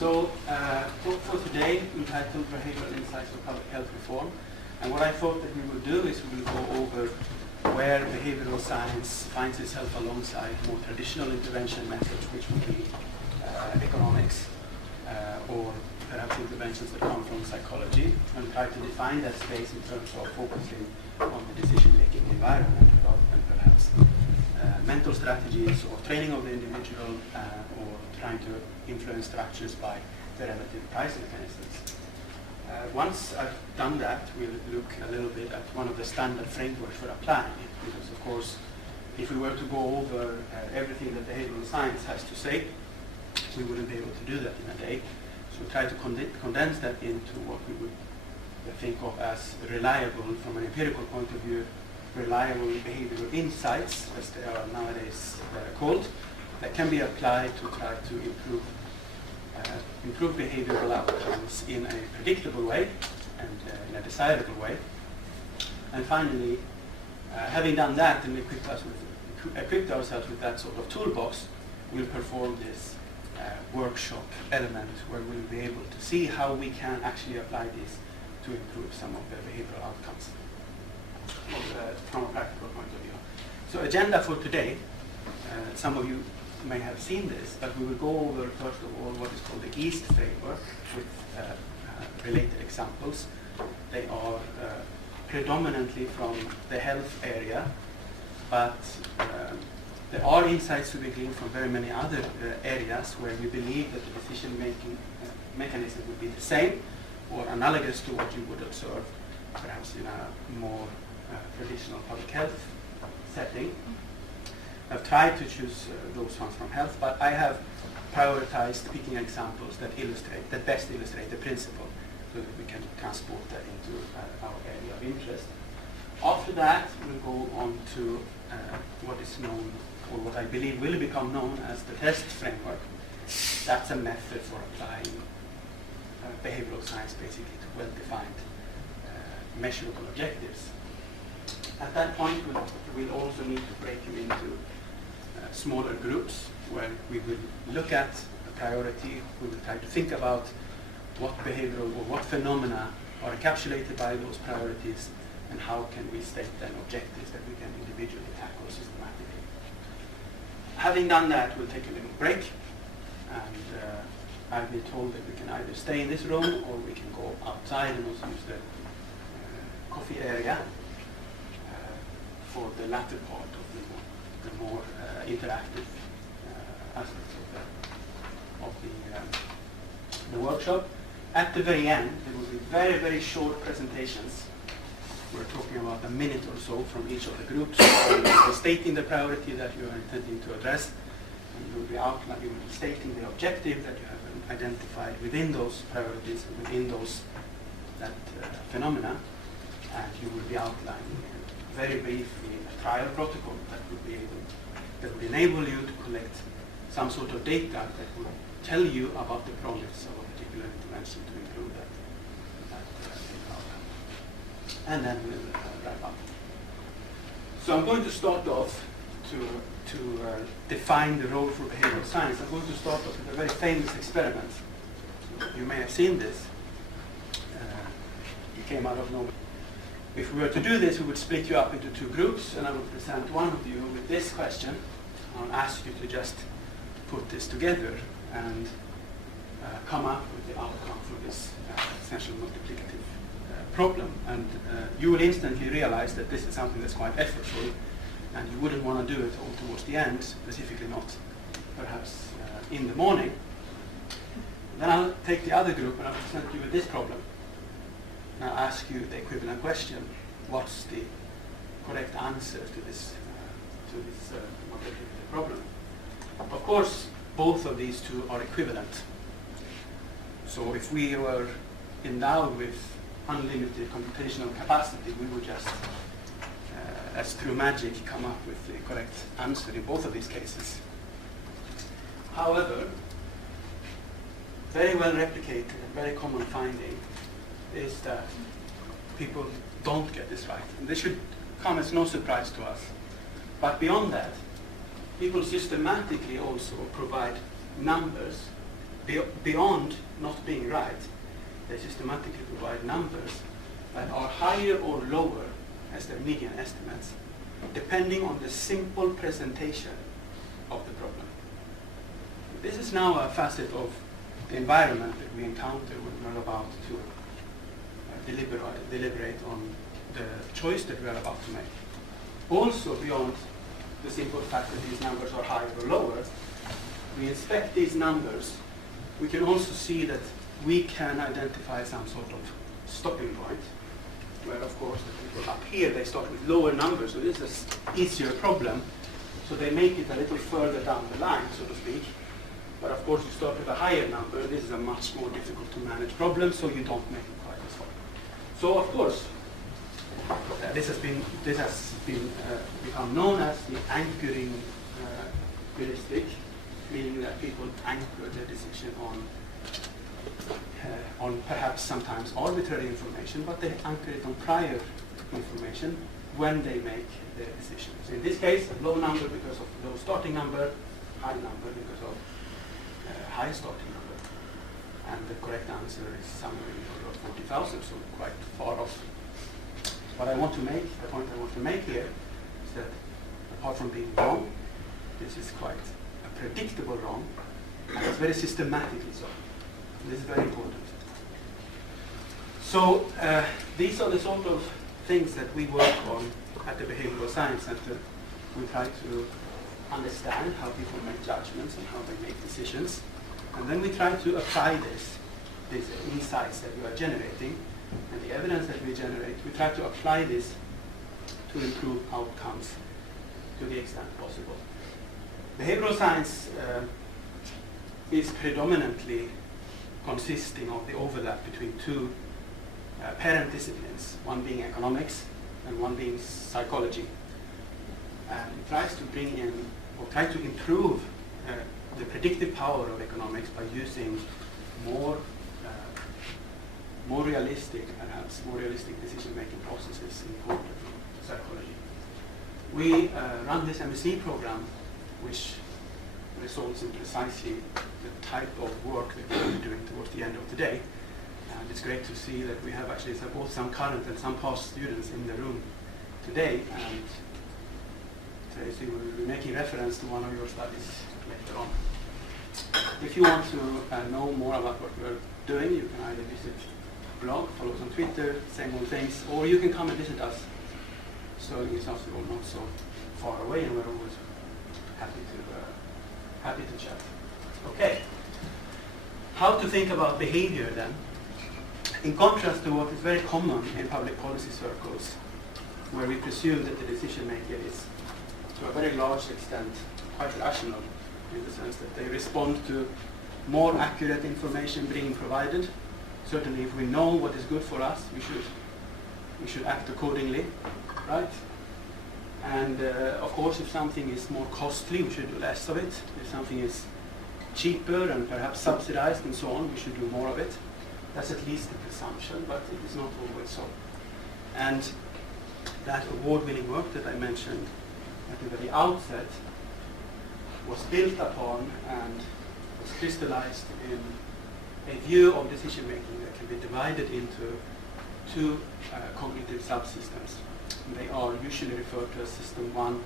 So, talk for today, entitled Behavioural Insights for Public Health Reform. And what I thought that we would do is we will go over where behavioural science finds itself alongside more traditional intervention methods, which would be economics or perhaps interventions that come from psychology, and try to define that space in terms of focusing on the decision-making environment rather than perhaps mental strategies or training of the individual or trying to influence structures by the relative price mechanisms. Once I've done that, we'll look a little bit at one of the standard frameworks for applying it, because of course, if we were to go over everything that behavioral science has to say, we wouldn't be able to do that in a day. So we try to condense that into what we would think of as reliable, from an empirical point of view, reliable behavioral insights, as they are nowadays called, that can be applied to try to improve behavioral outcomes in a predictable way and in a desirable way. And finally, having done that and equipped ourselves with that sort of toolbox, we'll perform this workshop element where we'll be able to see how we can actually apply this to improve some of the behavioral outcomes from a practical point of view. So agenda for today, some of you may have seen this, but we will go over first of all what is called the EAST framework with related examples. They are predominantly from the health area, but there are insights to be gleaned from very many other areas where we believe that the decision-making mechanism would be the same or analogous to what you would observe perhaps in a more traditional public health setting. I've tried to choose those ones from health, but I have prioritized picking examples that best illustrate the principle, so that we can transport that into our area of interest. After that, we'll go on to what is known, or what I believe will become known as the TEST framework. That's a method for applying behavioral science basically to well-defined measurable objectives. At that point, we'll also need to break them into smaller groups where we will look at a priority. We will try to think about what behavioral or what phenomena are encapsulated by those priorities, and how can we state then objectives that we can individually tackle systematically. Having done that, we'll take a little break, and I've been told that we can either stay in this room or we can go outside and also use the coffee area for the latter part of the more interactive aspects of the workshop. At the very end, there will be very, very short presentations. We're talking about a minute or so from each of the groups, stating the priority that you are intending to address, and you will be stating the objective that you have identified within those priorities, within that phenomena, and you will be outlining very briefly a trial protocol that would enable you to collect some sort of data that would tell you about the progress of a particular intervention to improve that outcome. And then we'll wrap up. So I'm going to start off to define the role for behavioral science. I'm going to start off with a very famous experiment. You may have seen this. It came out of nowhere. If we were to do this, we would split you up into two groups, and I would present one of you with this question. I'll ask you to just put this together and come up with the outcome for this essential multiplicative problem. And you will instantly realize that this is something that's quite effortful, and you wouldn't want to do it all towards the end, specifically not perhaps in the morning. Then I'll take the other group and I'll present you with this problem. And I'll ask you the equivalent question: what's the correct answer to this multiplicative problem? Of course, both of these two are equivalent. So if we were endowed with unlimited computational capacity, we would just, as through magic, come up with the correct answer in both of these cases. However, very well replicated and very common finding is that people don't get this right. And this should come as no surprise to us. But beyond that, people systematically also provide numbers beyond not being right, they systematically provide numbers that are higher or lower as their median estimates, depending on the simple presentation of the problem. This is now a facet of the environment that we encounter when we're about to deliberate on the choice that we are about to make. Also, beyond the simple fact that these numbers are higher or lower, we inspect these numbers, we can also see that we can identify some sort of stopping point, where of course the people up here, they start with lower numbers, so this is an easier problem, so they make it a little further down the line, so to speak. But of course you start with a higher number, this is a much more difficult to manage problem, so you don't make it quite as far. So of course, this has become known as the anchoring heuristic, meaning that people anchor their decision on perhaps sometimes arbitrary information, but they anchor it on prior information when they make their decisions. So in this case, a low number because of low starting number, high number because of high starting number. And the correct answer is somewhere in the order of 40,000, so quite far off. What I want to make, the point I want to make here, is that apart from being wrong, this is quite a predictable wrong, and it's very systematically so. This is very important. So these are the sort of things that we work on at the Behavioural Science Center. We try to understand how people make judgments and how they make decisions, and then we try to apply these insights that we are generating and the evidence that we generate. We try to apply this to improve outcomes to the extent possible. Behavioral science is predominantly consisting of the overlap between two parent disciplines, one being economics and one being psychology. And it tries to bring in, or try to improve the predictive power of economics by using more realistic, perhaps more realistic decision-making processes imported from psychology. We run this MSc program, which results in precisely the type of work that we'll be doing towards the end of the day. And it's great to see that we have actually both some current and some past students in the room today. And Tracy will be making reference to one of your studies later on. If you want to know more about what we're doing, you can either visit the blog, follow us on Twitter, same old things, or you can come and visit us. Stirling is after all not so far away, and we're always happy to chat. Okay. How to think about behavior then? In contrast to what is very common in public policy circles, where we presume that the decision maker is to a very large extent quite rational, in the sense that they respond to more accurate information being provided. Certainly if we know what is good for us, we should act accordingly, right? And of course, if something is more costly, we should do less of it. If something is cheaper and perhaps subsidized and so on, we should do more of it. That's at least the presumption, but it is not always so. And that award-winning work that I mentioned at the very outset was built upon and was crystallized in a view of decision-making that can be divided into two cognitive subsystems. They are usually referred to as System 1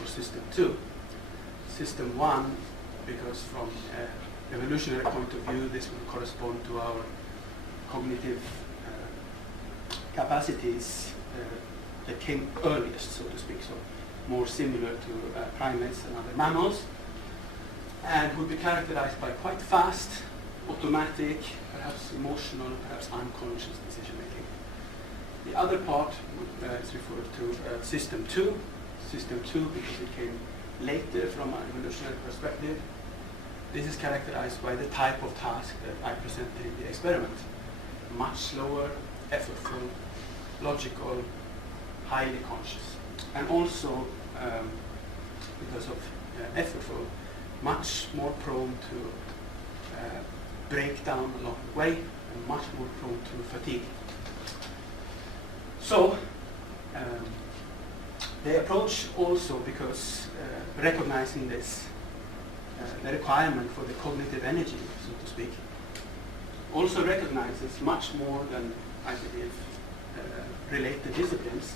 or System 2. System 1, because from an evolutionary point of view, this will correspond to our cognitive capacities that came earliest, so to speak, so more similar to primates and other mammals, and would be characterized by quite fast, automatic, perhaps emotional, perhaps unconscious decision-making. The other part is referred to System 2. System 2 because it came later from an evolutionary perspective. This is characterized by the type of task that I presented in the experiment. Much slower, effortful, logical, highly conscious. And also, because of effortful, much more prone to break down along the way and much more prone to fatigue. So, the approach also, because recognizing this the requirement for the cognitive energy, so to speak, also recognizes much more than, I believe, related disciplines,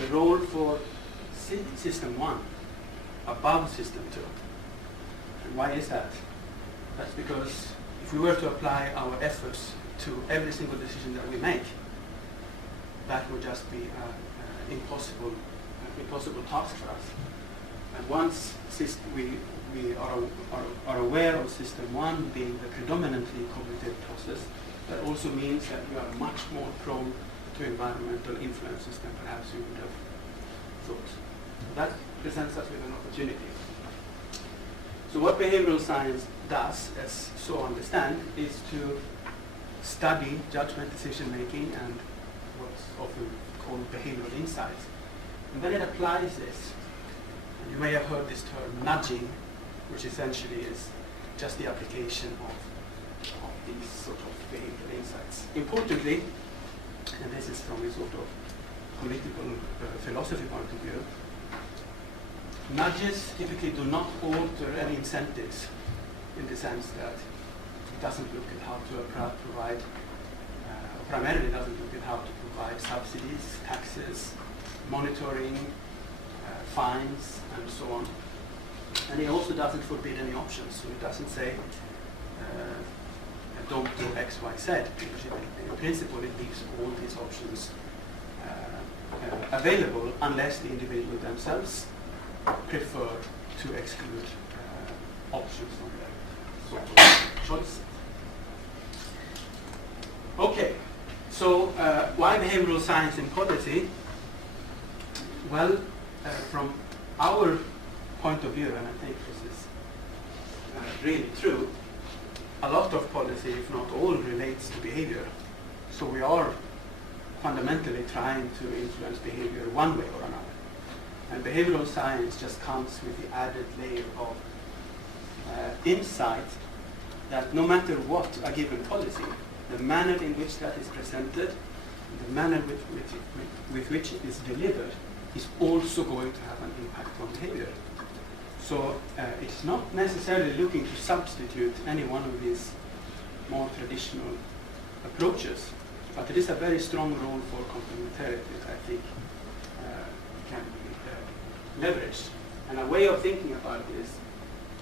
the role for System 1 above System 2. And why is that? That's because if we were to apply our efforts to every single decision that we make, that would just be an impossible task for us. And once we are aware of System 1 being the predominantly cognitive process, that also means that we are much more prone to environmental influences than perhaps we would have thought. So that presents us with an opportunity. So what behavioral science does, as so understand, is to study judgment, decision making, and what's often called behavioural insights. And then it applies this. And you may have heard this term nudging, which essentially is just the application of these sort of behavioural insights. Importantly, and this is from a sort of political philosophy point of view, nudges typically do not alter any incentives, in the sense that it doesn't look at how to provide, primarily doesn't look at how to provide subsidies, taxes, monitoring, fines, and so on. And it also doesn't forbid any options. So it doesn't say, don't do X, Y, Z. In principle, it leaves all these options available unless the individual themselves prefer to exclude options from their sort of choice. Okay, so why behavioral science in policy? Well, from our point of view, and I think this is really true, a lot of policy, if not all, relates to behavior. So we are fundamentally trying to influence behavior one way or another. And behavioral science just comes with the added layer of insight that no matter what a given policy, the manner in which that is presented, the manner with which it is delivered, is also going to have an impact on behavior. So it's not necessarily looking to substitute any one of these more traditional approaches, but it is a very strong role for complementarity that I think can be leveraged. And a way of thinking about it is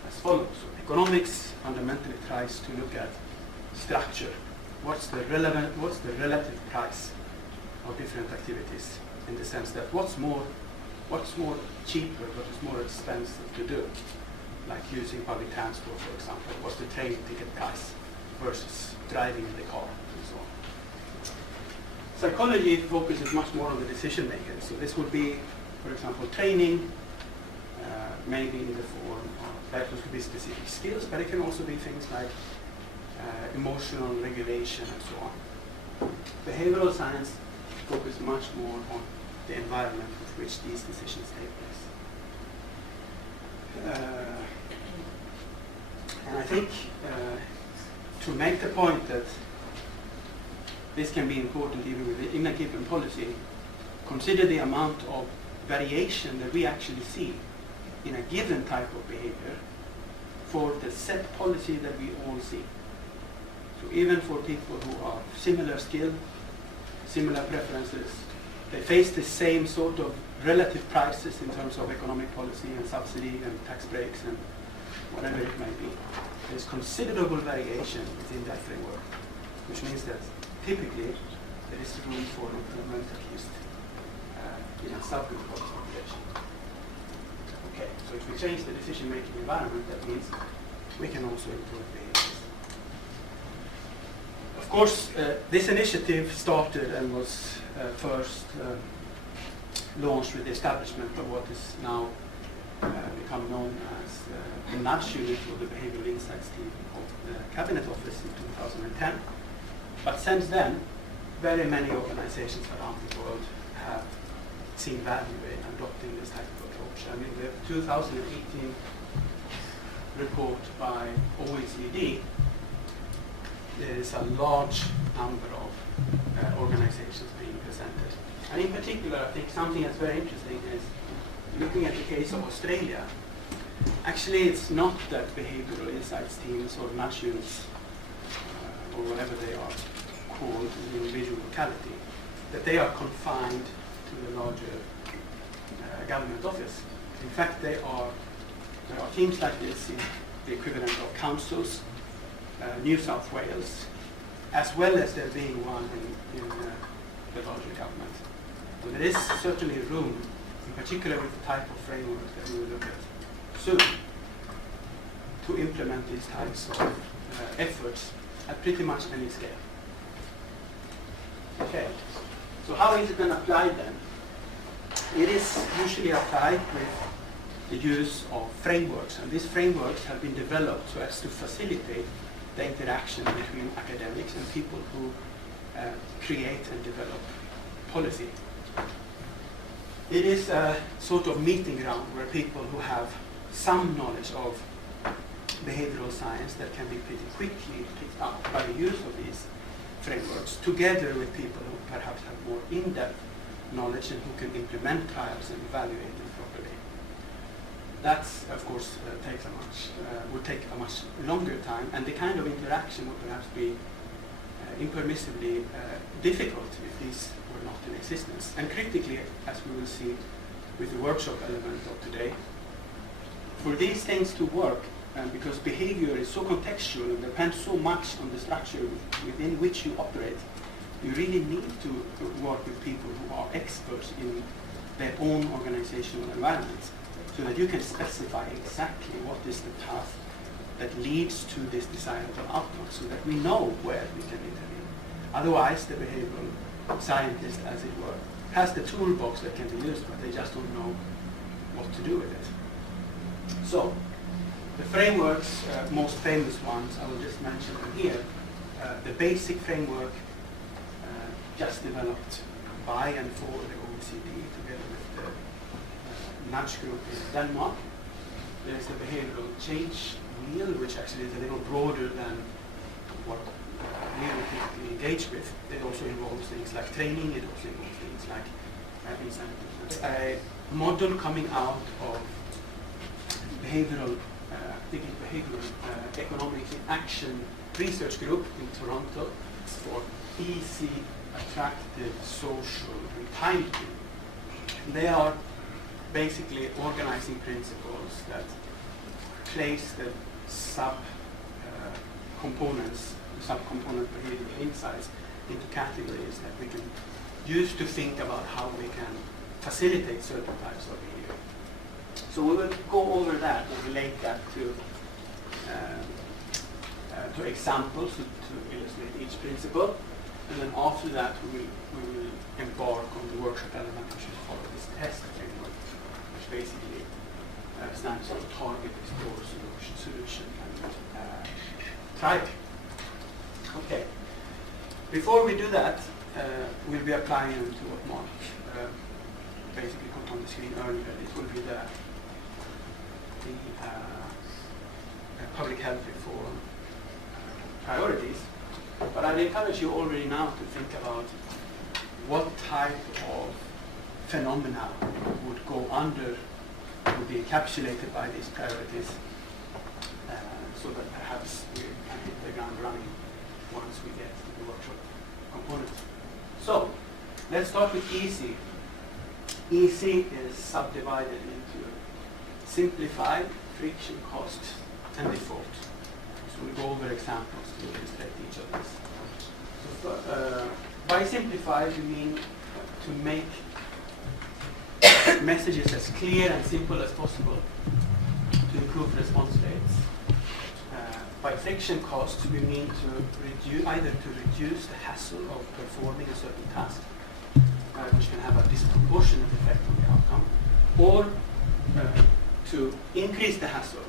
as follows. So economics fundamentally tries to look at structure. What's the relative price of different activities, in the sense that what's more cheaper, what is more expensive to do, like using public transport, for example. What's the train ticket price versus driving in the car, and so on. Psychology focuses much more on the decision maker. So this would be, for example, training, maybe in the form of, that could be specific skills, but it can also be things like emotional regulation and so on. Behavioral science focuses much more on the environment with which these decisions take place. And I think to make the point that this can be important even within a given policy, consider the amount of variation that we actually see in a given type of behavior for the set policy that we all see. So even for people who are similar skill, similar preferences, they face the same sort of relative prices in terms of economic policy and subsidy and tax breaks and whatever it may be. There's considerable variation within that framework, which means that typically there is room for improvement, at least in a subgroup of the population. Okay, so if we change the decision-making environment, that means we can also improve behaviors. Of course, this initiative started and was first launched with the establishment of what is now become known as the nudge unit of the Behavioural Insights team of the Cabinet Office in 2010. But since then, very many organizations around the world have seen value in adopting this type of approach. I mean, the 2018 report by OECD, there is a large number of organizations being presented. And in particular, I think something that's very interesting is looking at the case of Australia. Actually, it's not that behavioral insights teams or nudge units or whatever they are called in the individual locality, that they are confined to the larger government office. In fact, there are teams like this in the equivalent of councils, New South Wales, as well as there being one in the larger government. So there is certainly room, in particular with the type of framework that we will look at soon, to implement these types of efforts at pretty much any scale. Okay, so how is it then applied then? It is usually applied with the use of frameworks, and these frameworks have been developed so as to facilitate the interaction between academics and people who create and develop policy. It is a sort of meeting ground where people who have some knowledge of behavioral science that can be pretty quickly picked up by the use of these frameworks, together with people who perhaps have more in-depth knowledge and who can implement trials and evaluate them properly. That's, of course, would take a much longer time, and the kind of interaction would perhaps be impermissibly difficult if these were not in existence. And critically, as we will see with the workshop element of today, for these things to work, because behavior is so contextual and depends so much on the structure within which you operate, you really need to work with people who are experts in their own organizational environments, so that you can specify exactly what is the path that leads to this desirable outcome, so that we know where we can intervene. Otherwise, the behavioral scientist, as it were, has the toolbox that can be used, but they just don't know what to do with it. So, the frameworks, most famous ones, I will just mention them here. The basic framework, just developed by and for the OECD, together with the nudge group in Denmark. There's the behavioral change wheel, which actually is a little broader than what we would typically engage with. It also involves things like training, it also involves things like incentives. A model coming out of behavioral economics in action research group in Toronto for easy, attractive, social, and timely. They are basically organizing principles that place the subcomponent behavioral insights into categories that we can use to think about how we can facilitate certain types of behavior. So we will go over that and relate that to examples to illustrate each principle, and then after that we will embark on the workshop element, which will follow this test framework, which basically stands for target, explore, solution, and try it. Okay. Before we do that, we'll be applying them to what Mark basically put on the screen earlier. It will be the public health reform priorities. But I'd encourage you already now to think about what type of phenomena would would be encapsulated by these priorities, so that perhaps we can hit the ground running once we get to the workshop component. So, let's start with easy. Easy is subdivided into simplified, friction, cost, and default. So we'll go over examples to illustrate each of these. So, by simplified, we mean to make messages as clear and simple as possible to improve response rates. By friction costs, we mean to either to reduce the hassle of performing a certain task, which can have a disproportionate effect on the outcome, or to increase the hassle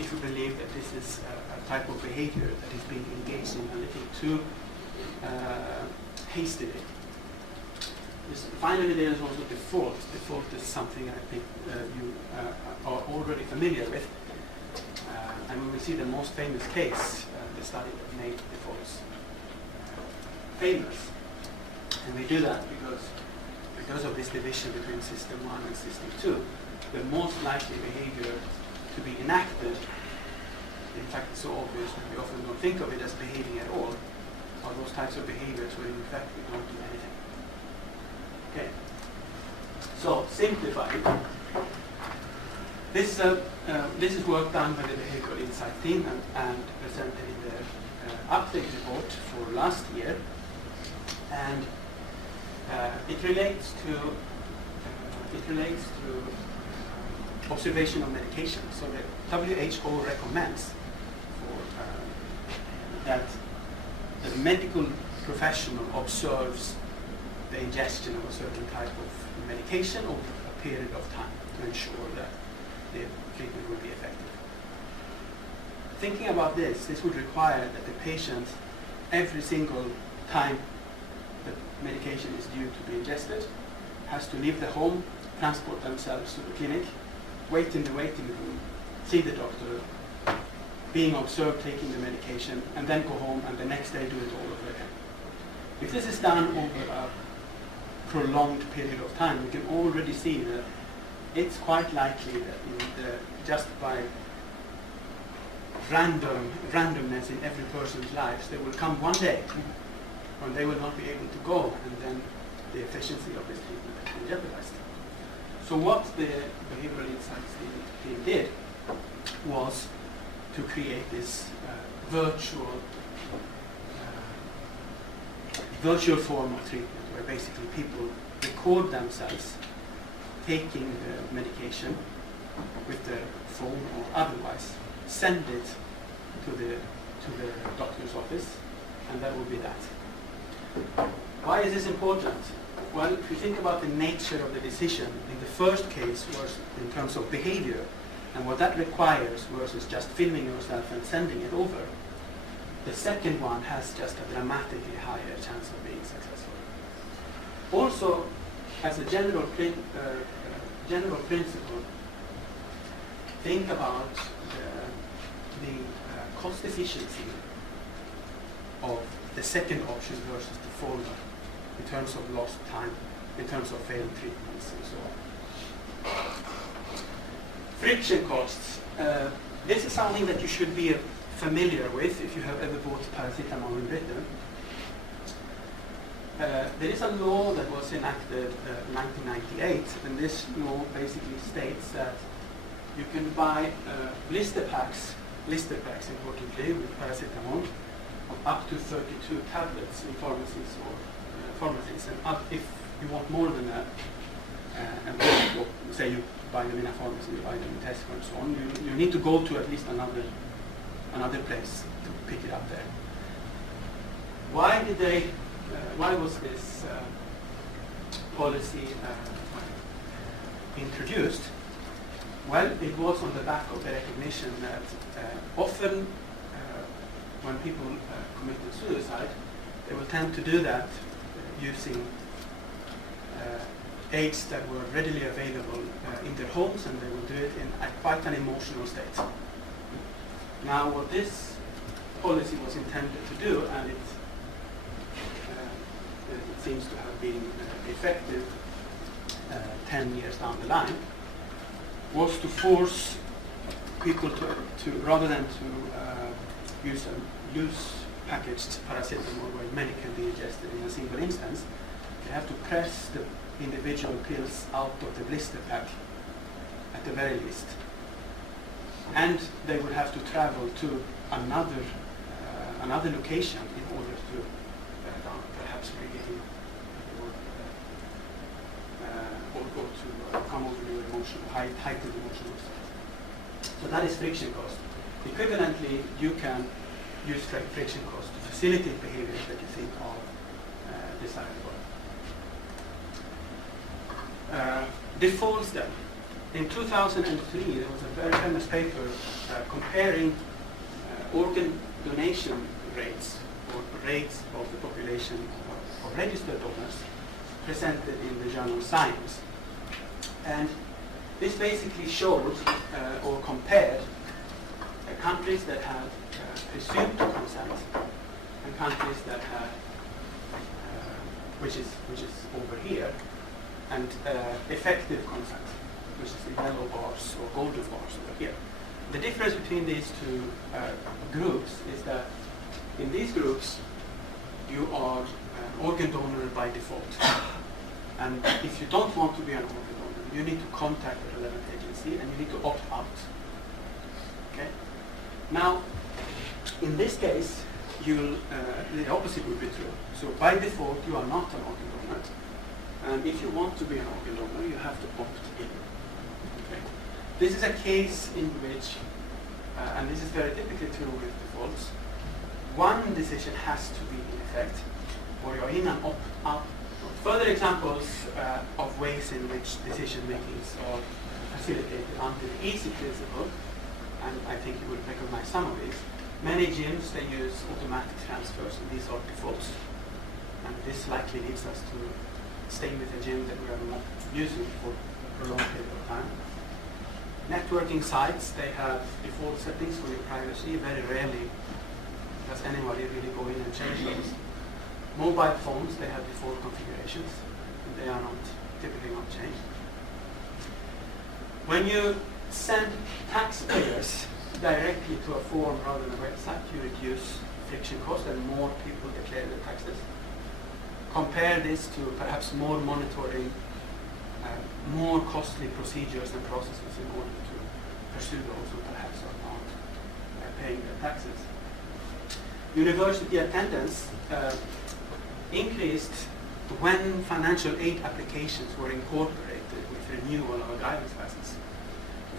if we believe that this is a type of behavior that is being engaged in a little too hastily. Finally, there is also default. Default is something I think you are already familiar with. And we will see the most famous case, the study that made defaults famous. And we do that because of this division between system 1 and system 2. The most likely behavior to be enacted, in fact it's so obvious that we often don't think of it as behaving at all, are those types of behaviors where in fact we don't do anything. Okay. So, simplifying. This is work done by the Behavioural Insights team and presented in the update report for last year. And it relates to observation of medication. So the WHO recommends that the medical professional observes the ingestion of a certain type of medication over a period of time to ensure that the treatment will be effective. Thinking about this would require that the patient, every single time the medication is due to be ingested, has to leave the home, transport themselves to the clinic, wait in the waiting room, see the doctor, being observed taking the medication, and then go home and the next day do it all over again. If this is done over a prolonged period of time, we can already see that it's quite likely that just by randomness in every person's lives, there will come one day when they will not be able to go, and then the efficiency of this treatment has been jeopardized. So what the Behavioural Insights team did was to create this virtual form of treatment, where basically people record themselves taking the medication with their phone or otherwise, send it to the doctor's office, and that will be that. Why is this important? Well, if you think about the nature of the decision, in the first case was in terms of behavior, and what that requires versus just filming yourself and sending it over, the second one has just a dramatically higher chance of being successful. Also, as a general principle, think about the cost efficiency of the second option versus the former, in terms of lost time, in terms of failed treatments, and so on. Friction costs. This is something that you should be familiar with if you have ever bought paracetamol in Britain. There is a law that was enacted in 1998, and this law basically states that you can buy blister packs importantly, with paracetamol, of up to 32 tablets in pharmacies or pharmacies, and if you want more than that, and say you buy them in a pharmacy, you buy them in Tesco and so on, you need to go to at least another place to pick it up there. Why was this policy introduced? Well, it was on the back of the recognition that often when people committed suicide, they will tend to do that using aids that were readily available in their homes, and they will do it in quite an emotional state. Now, what this policy was intended to do, and it seems to have been effective 10 years down the line, was to force people to rather than to use a loose packaged paracetamol where many can be ingested in a single instance, they have to press the individual pills out of the blister pack at the very least. And they would have to travel to another location in order to perhaps regain or to come over your heightened emotional state. So that is friction cost. Equivalently, you can use friction cost to facilitate behaviors that you think are desirable. Defaults then. In 2003, there was a very famous paper comparing organ donation rates, or rates of the population of registered donors, presented in the journal Science. And this basically showed or compared countries that had presumed consent and countries that had, which is over here, and effective consent, which is the yellow bars or golden bars over here. the difference between these two groups is that in these groups you are an organ donor by default. And if you don't want to be an organ donor, you need to contact the relevant agency and you need to opt out. Okay? Now, in this case, the opposite would be true. So by default, you are not an organ donor. And if you want to be an organ donor, you have to opt in. Okay? This is a case in which, and this is very typically true with defaults, one decision has to be in effect, or you're in and opt out. Further examples of ways in which decision makings are facilitated under the easy principle, and I think you would recognize some of these. Many gyms, they use automatic transfers, and these are defaults. And this likely leads us to stay with a gym that we are not using for a prolonged period of time. Networking sites, they have default settings for your privacy. Very rarely does anybody really go in and change those. Mobile phones, they have default configurations, and they are typically not changed. When you send taxpayers directly to a form rather than a website, you reduce friction cost and more people declare their taxes. Compare this to perhaps more monitoring, more costly procedures and processes in order to pursue those who perhaps are not paying their taxes. University attendance increased when financial aid applications were incorporated with renewal of a driver's license.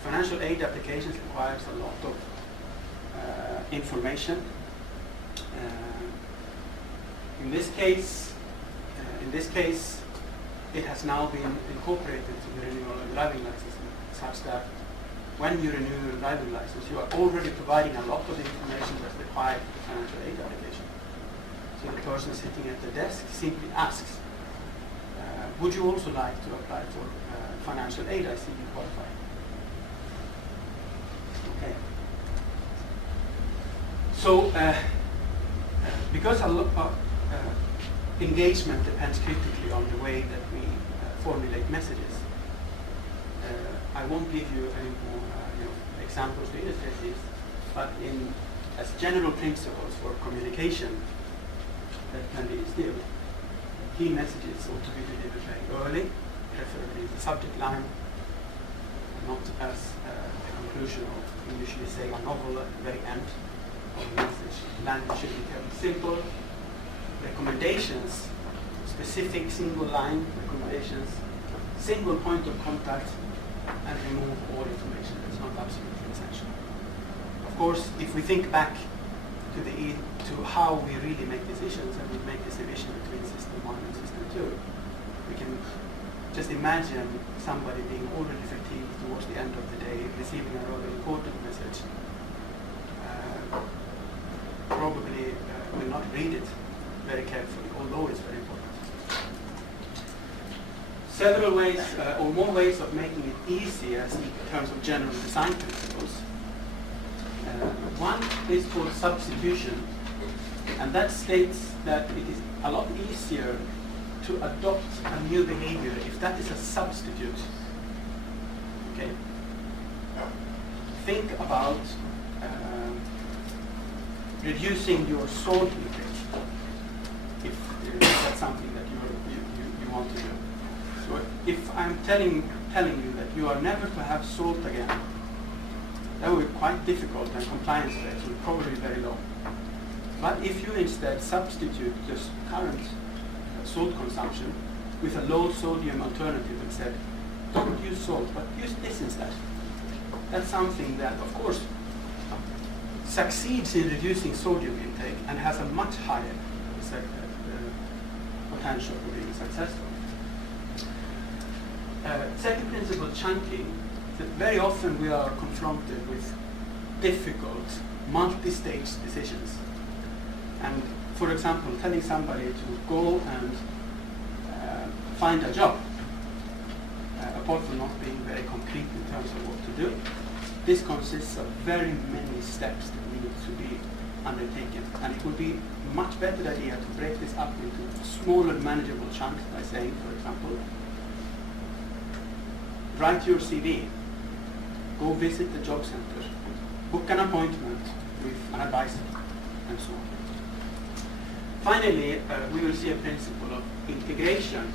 Financial aid applications requires a lot of information. In this case, it has now been incorporated to the renewal of driving license, such that when you renew your driving license, you are already providing a lot of information that's required for financial aid application. So the person sitting at the desk simply asks, would you also like to apply for financial aid? I see you qualify. Okay. So, because a lot of engagement depends critically on the way that we formulate messages, I won't give you any more examples to illustrate this, but as general principles for communication that can be instilled, key messages ought to be delivered very early, preferably in the subject line, not as the conclusion of, we usually say, a novel at the very end of the message. Language should be kept simple. Recommendations, specific single line recommendations, single point of contact, and remove all information that's not absolutely essential. Of course, if we think back to how we really make decisions, and we make this division between system 1 and system 2, we can just imagine somebody being already fatigued towards the end of the day, receiving a rather important message, probably will not read it very carefully, although it's very important. Several ways, or more ways of making it easier in terms of general design principles. One is called substitution, and that states that it is a lot easier to adopt a new behavior if that is a substitute. Okay? Think about reducing your salt intake, if that's something that you want to do. So if I'm telling you that you are never to have salt again, that would be quite difficult, and compliance rates would probably be very low. But if you instead substitute this current salt consumption with a low sodium alternative and said, don't use salt, but use this instead, that's something that, of course, succeeds in reducing sodium intake and has a much higher potential for being successful. Second principle, chunking, that very often we are confronted with difficult, multi-stage decisions. And for example, telling somebody to go and find a job, apart from not being very concrete in terms of what to do, this consists of very many steps that need to be undertaken. And it would be a much better idea to break this up into smaller, manageable chunks by saying, for example, write your CV, go visit the job center, book an appointment with an advisor, and so on. Finally, we will see a principle of integration.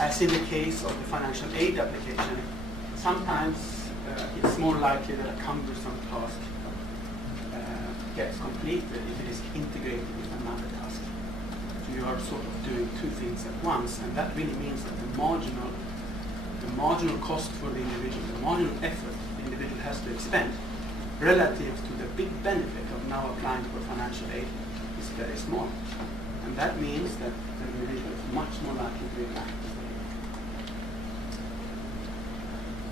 As in the case of the financial aid application, sometimes it's more likely that a cumbersome task gets completed if it is integrated with another task. So you are sort of doing two things at once, and that really means that the marginal cost for the individual, the marginal effort the individual has to expend relative to the big benefit of now applying for financial aid is very small. And that means that the individual is much more likely to react.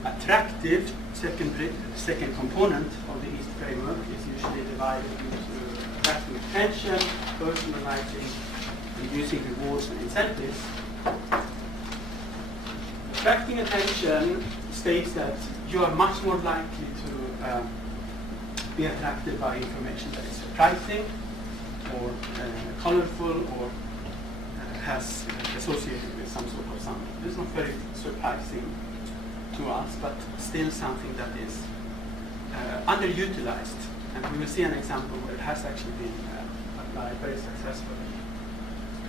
Attractive, second component of the EAST framework is usually divided into attracting attention, personalizing, and using rewards and incentives. Attracting attention states that you are much more likely to be attracted by information that is surprising or colorful or has associated with some sort of something. This is not very surprising to us, but still something that is underutilized. And we will see an example where it has actually been applied very successfully.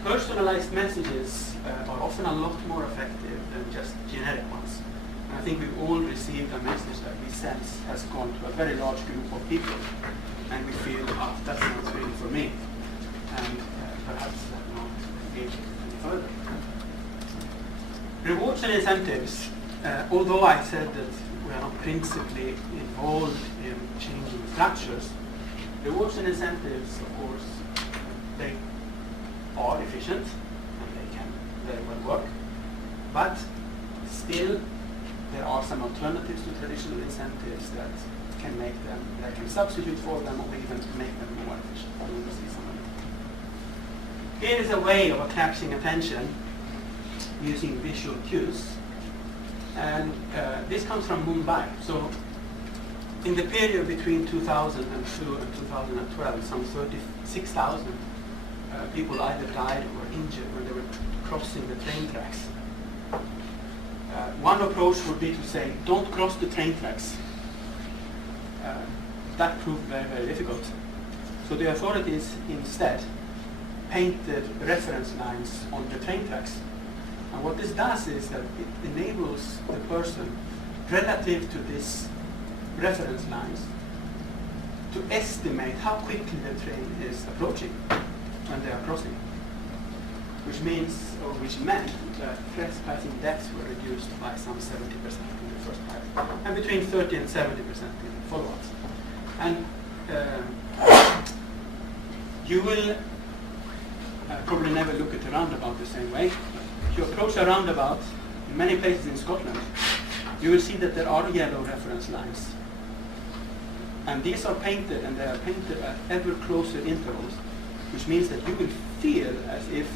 Personalized messages are often a lot more effective than just generic ones. And I think we've all received a message that we sense has gone to a very large group of people, and we feel, oh, that's not really for me, and perhaps not engage any further. Rewards and incentives. Although I said that we are not principally involved in changing structures, rewards and incentives, of course, they are efficient and they can very well work, but still there are some alternatives to traditional incentives that can make them, that can substitute for them or even make them more efficient. We will see some of it. Here is a way of catching attention using visual cues. And this comes from Mumbai. So in the period between 2002 and 2012, some 36,000 people either died or were injured when they were crossing the train tracks. One approach would be to say, don't cross the train tracks. That proved very, very difficult. So the authorities instead painted reference lines on the train tracks. And what this does is that it enables the person, relative to these reference lines, to estimate how quickly the train is approaching when they are crossing. Which means, or which meant, that trespassing deaths were reduced by some 70% in the first part, and between 30 and 70% in the follow-ups. And you will probably never look at a roundabout the same way. If you approach a roundabout, in many places in Scotland, you will see that there are yellow reference lines. And these are painted, and they are painted at ever closer intervals, which means that you will feel as if,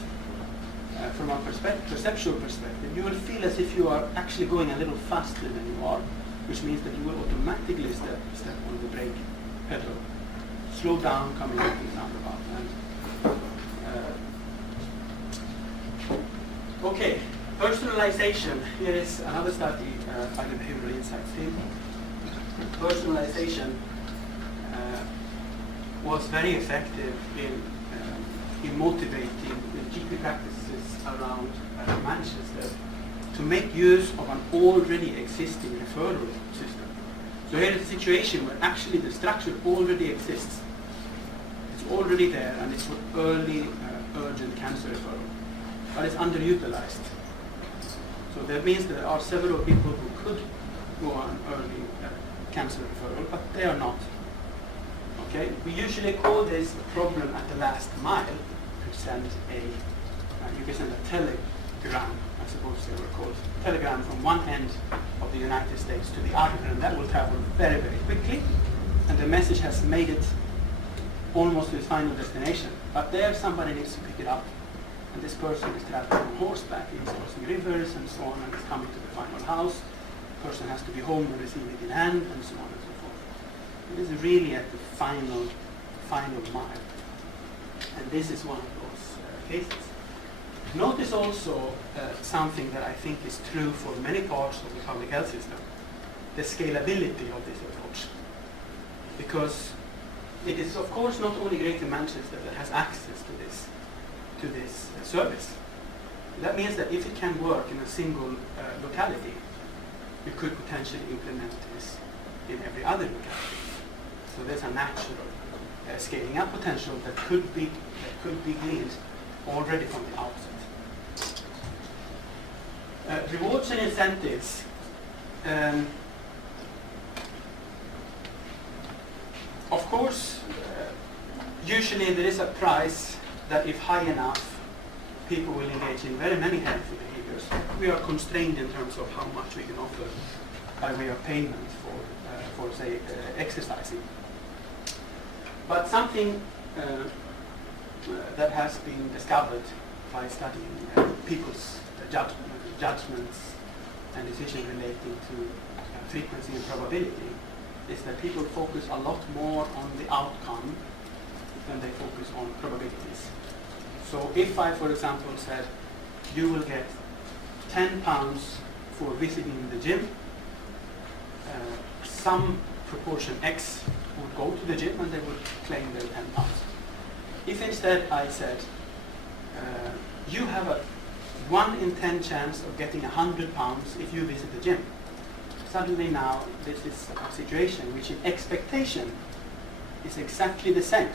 from a perceptual perspective, you will feel as if you are actually going a little faster than you are, which means that you will automatically step on the brake pedal, slow down coming up in the roundabout. Okay, personalization. Here is another study by the Behavioural Insights team. Personalization was very effective in motivating the GP practices around Manchester to make use of an already existing referral system. So here is a situation where actually the structure already exists. It's already there, and it's for early urgent cancer referral. But it's underutilized. So that means that there are several people who could go on early cancer referral, but they are not. Okay, we usually call this a problem at the last mile. You can send a telegram, I suppose they were called, telegram from one end of the United States to the other, and that will travel very, very quickly, and the message has made it almost to its final destination. But there somebody needs to pick it up. And this person is traveling on horseback, he's crossing rivers and so on, and is coming to the final house. The person has to be home and receive it in hand, and so on and so forth. It is really at the final mile. And this is one of those cases. Notice also something that I think is true for many parts of the public health system. the scalability of this approach. Because it is, of course, not only Greater Manchester that has access to this service. That means that if it can work in a single locality, you could potentially implement this in every other locality. So there's a natural scaling up potential that could be gleaned already from the outset. Rewards and incentives. Of course, usually there is a price that if high enough, people will engage in very many healthy behaviors. We are constrained in terms of how much we can offer by way of payment for say, exercising. But something that has been discovered by studying people's judgments and decisions relating to frequency and probability is that people focus a lot more on the outcome than they focus on probabilities. So if I, for example, said, you will get £10 for visiting the gym, some proportion X would go to the gym and they would claim their £10. If instead I said, you have a 1 in 10 chance of getting £100 if you visit the gym, suddenly now this is a situation which in expectation is exactly the same.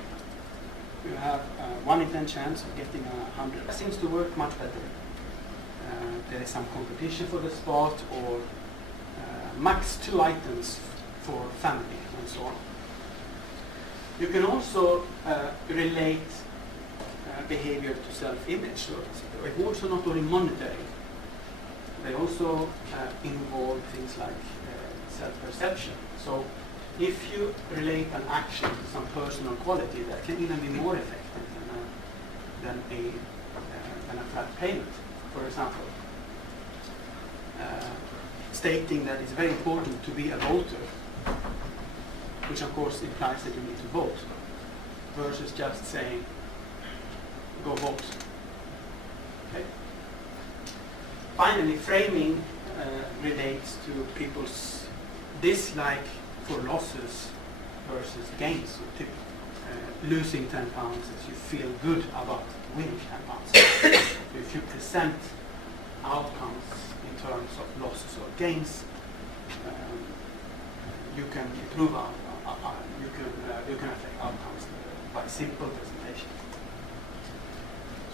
You have a 1 in 10 chance of getting 100. That seems to work much better. There is some competition for the spot, or max 2 items for family and so on. You can also relate behavior to self-image. So it's also not only monetary. They also involve things like self-perception. So if you relate an action to some personal quality, that can even be more effective than a flat payment. For example, stating that it's very important to be a voter, which of course implies that you need to vote, versus just saying, go vote. Okay. Finally, framing relates to people's dislike for losses versus gains. So losing £10 as you feel good about winning £10. If you present outcomes in terms of losses or gains, you can improve you can affect outcomes by simple presentation.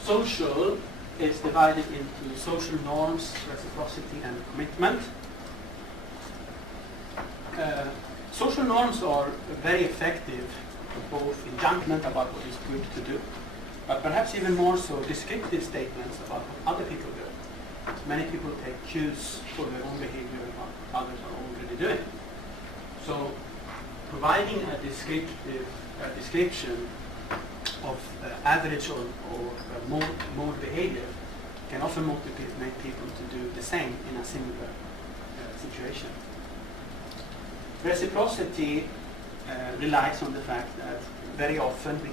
Social is divided into social norms, reciprocity, and commitment. Social norms are very effective, both in judgment about what is good to do, but perhaps even more so descriptive statements about what other people do. Many people take cues for their own behavior and what others are already doing. So providing a descriptive description of average or mode behavior can often motivate people to do the same in a similar situation. Reciprocity relies on the fact that very often we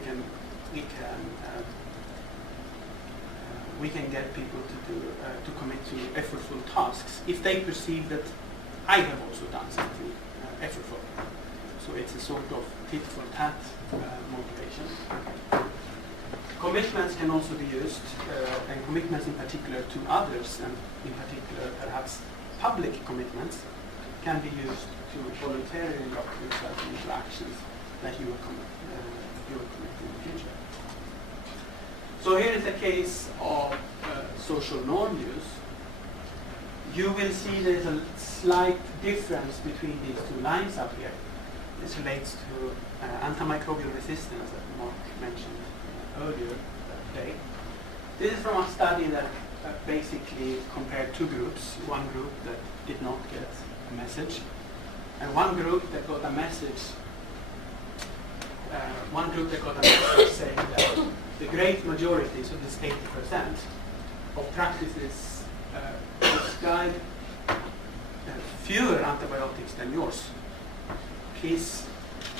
can get people to commit to effortful tasks if they perceive that I have also done something effortful. So it's a sort of tit for tat motivation. Commitments can also be used, and commitments in particular to others, and in particular perhaps public commitments, can be used to voluntarily lock yourself into actions that you will commit in the future. So here is a case of social norm use. You will see there's a slight difference between these two lines up here. This relates to antimicrobial resistance that Mark mentioned earlier today. This is from a study that basically compared two groups. One group that did not get a message, and one group that got a message. Saying that the great majority, so this 80% of practices prescribe fewer antibiotics than yours. Please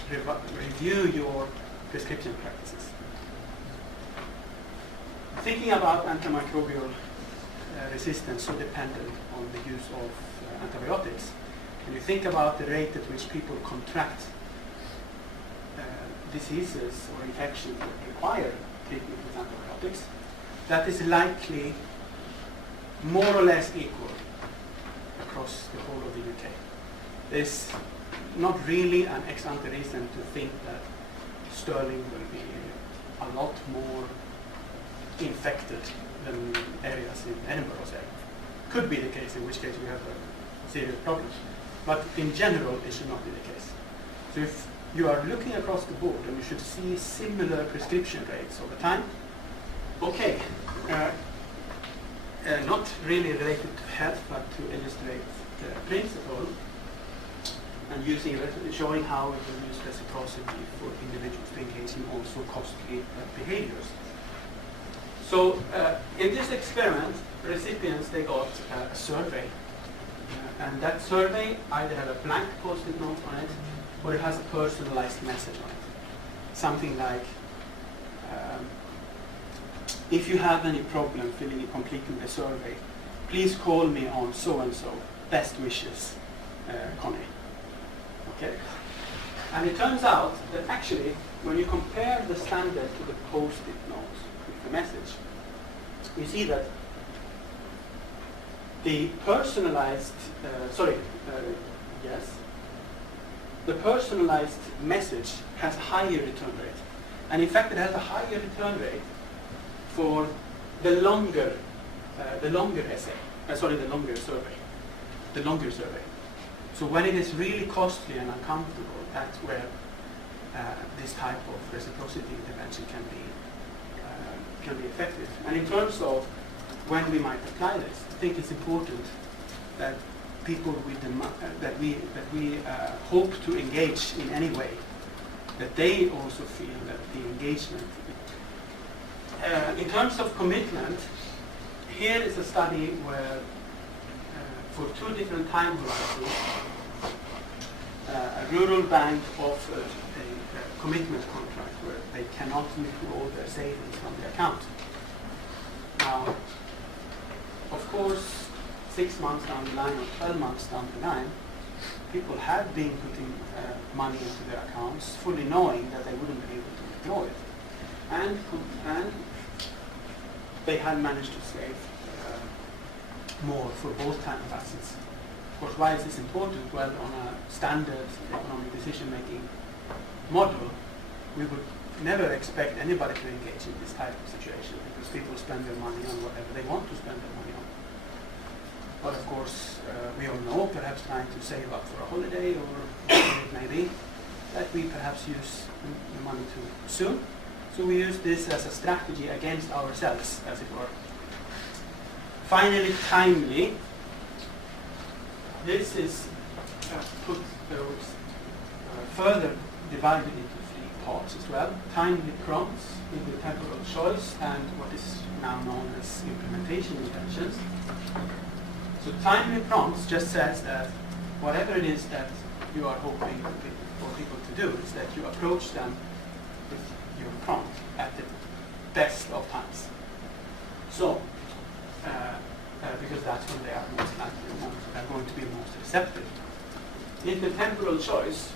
review your prescription practices. Thinking about antimicrobial resistance so dependent on the use of antibiotics, When you think about the rate at which people contract diseases or infections that require treatment with antibiotics, that is likely more or less equal across the whole of the UK. There's not really an ex-ante reason to think that Stirling will be a lot more infected than areas in Edinburgh, say. Could be the case, in which case we have a serious problem. But in general, it should not be the case. So if you are looking across the board and you should see similar prescription rates over time, okay, not really related to health, but to illustrate the principle, and showing how it will use reciprocity for individuals to engage in also costly behaviors. So in this experiment, recipients, they got a survey, and that survey either had a blank post-it note on it, or it has a personalized message on it. Something like, if you have any problem completing the survey, please call me on so-and-so. Best wishes, Conny. Okay? And it turns out that actually, when you compare the standard to the post-it notes with the message, you see that the personalized, the personalized message has a higher return rate. And in fact, it has a higher return rate for the longer survey. So when it is really costly and uncomfortable, that's where this type of reciprocity intervention can be effective. And in terms of when we might apply this, I think it's important that people with that we hope to engage in any way, that they also feel that the engagement. In terms of commitment, here is a study where, for 2 different time horizons, a rural bank offered a commitment contract where they cannot withdraw their savings from the account. Now, of course, 6 months down the line or 12 months down the line, people had been putting money into their accounts, fully knowing that they wouldn't be able to withdraw it. And they had managed to save more for both time horizons. Of course, why is this important? Well, on a standard economic decision-making model, we would never expect anybody to engage in this type of situation, because people spend their money on whatever they want to spend their money on. But of course, we all know, perhaps trying to save up for a holiday or whatever it may be, that we perhaps use the money too soon. So we use this as a strategy against ourselves, as it were. Finally, timely. This is further divided into 3 parts as well. Timely prompts, intertemporal choice, and what is now known as implementation intentions. So timely prompts just says that whatever it is that you are hoping for people to do is that you approach them with your prompt at the best of times. So, because that's when they are most likely, they're going to be most receptive. Intertemporal choice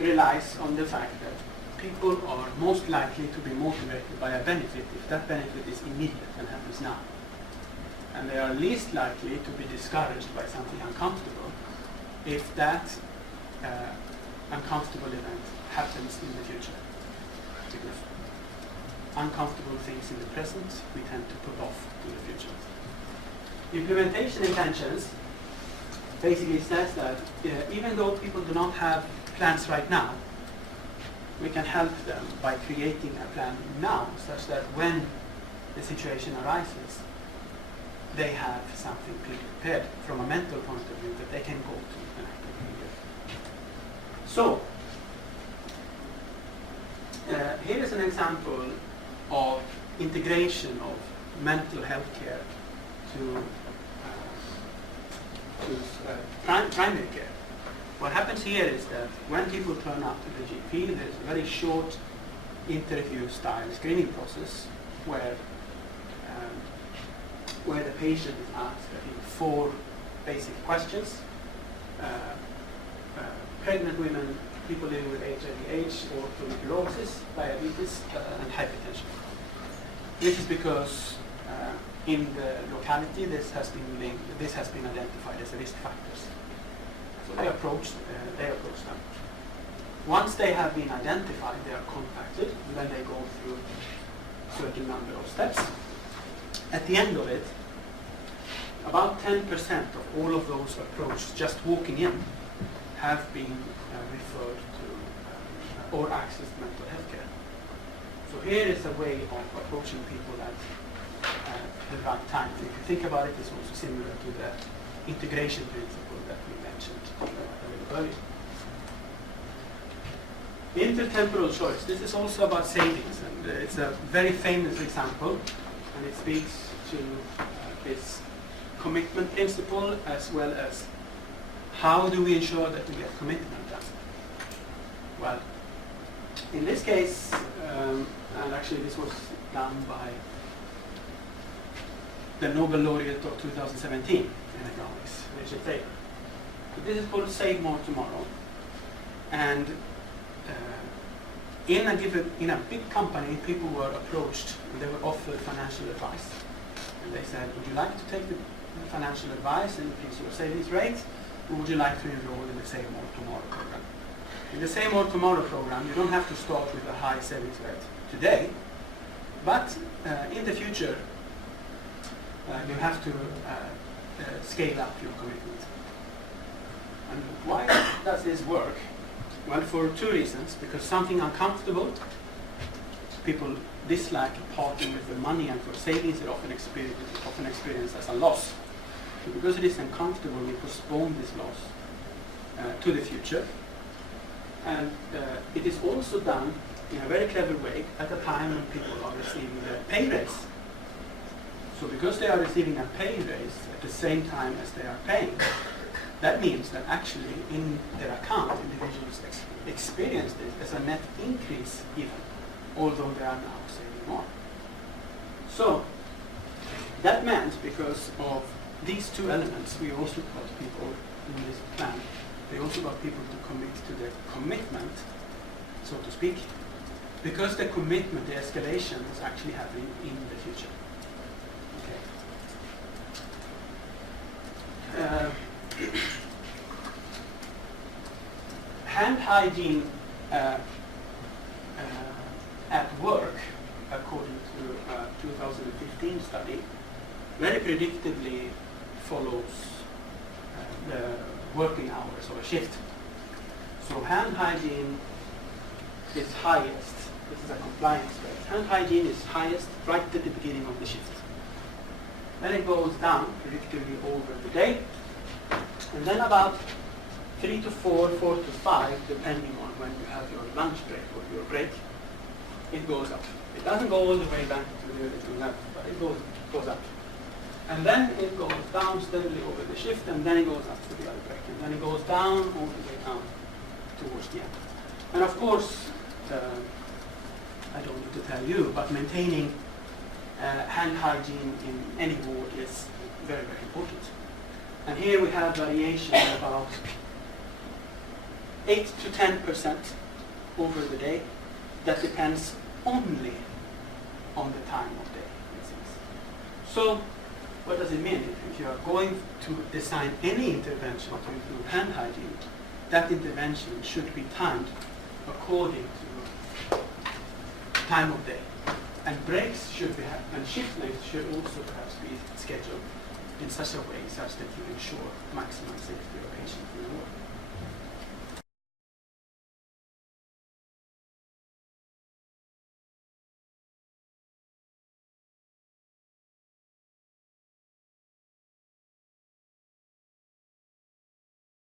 relies on the fact that people are most likely to be motivated by a benefit if that benefit is immediate and happens now. And they are least likely to be discouraged by something uncomfortable if that uncomfortable event happens in the future. Because uncomfortable things in the present we tend to put off to the future. Implementation intentions basically says that even though people do not have plans right now, we can help them by creating a plan now, such that when the situation arises, they have something prepared from a mental point of view that they can go to and act immediately. So, here is an example of integration of mental health care to primary care. What happens here is that when people turn up to the GP, there's a very short interview-style screening process where the patient is asked 4 basic questions. pregnant women, people living with HIV/AIDS or tuberculosis, diabetes, and hypertension. This is because in the locality this has been identified as risk factors. So they approach them. Once they have been identified, they are contacted, and then they go through a certain number of steps. At the end of it, about 10% of all of those approached just walking in have been referred to or accessed mental health care. So here is a way of approaching people at the right time. If you think about it, it's also similar to the integration principle that we mentioned a little earlier. Intertemporal choice. This is also about savings, and it's a very famous example, and it speaks to this commitment principle as well as how do we ensure that we get commitment done. Well, in this case, and actually this was done by the Nobel laureate of 2017 in economics, Richard Thaler. This is called Save More Tomorrow, and in a big company, people were approached and they were offered financial advice. And they said, would you like to take the financial advice and increase your savings rate, or would you like to enroll in the Save More Tomorrow program? In the Save More Tomorrow program, you don't have to start with a high savings rate today, but in the future, you have to scale up your commitment. And why does this work? Well, for two reasons. Because something uncomfortable, people dislike parting with the money, and for savings it often experienced as a loss. So because it is uncomfortable, we postpone this loss to the future. And it is also done in a very clever way at a time when people are receiving their pay raise. So because they are receiving a pay raise at the same time as they are paying, that means that actually in their account, individuals experience this as a net increase even, although they are now saving more. So that meant, because of these two elements, we also got people in this plan, they also got people to commit to the commitment, so to speak, because the commitment, the escalation, is actually happening in the future. Okay. Hand hygiene at work, according to a 2015 study, very predictably follows the working hours of a shift. So hand hygiene is highest. This is a compliance rate. Hand hygiene is highest right at the beginning of the shift. Then it goes down predictably over the day, and then about 3 to 4, 4 to 5, depending on when you have your lunch break or your break, it goes up. It doesn't go all the way back to the original level, but it goes up. And then it goes down steadily over the shift, and then it goes up to the other break. And then it goes down all the way down towards the end. And of course, I don't need to tell you, but maintaining hand hygiene in any ward is very, very important. And here we have variation about 8 to 10% over the day. That depends only on the time of day, it seems. So what does it mean? If you are going to design any intervention to improve hand hygiene, that intervention should be timed according to time of day. And breaks should be, and shift length should also perhaps be scheduled in such a way such that you ensure maximum safety of patients in the ward.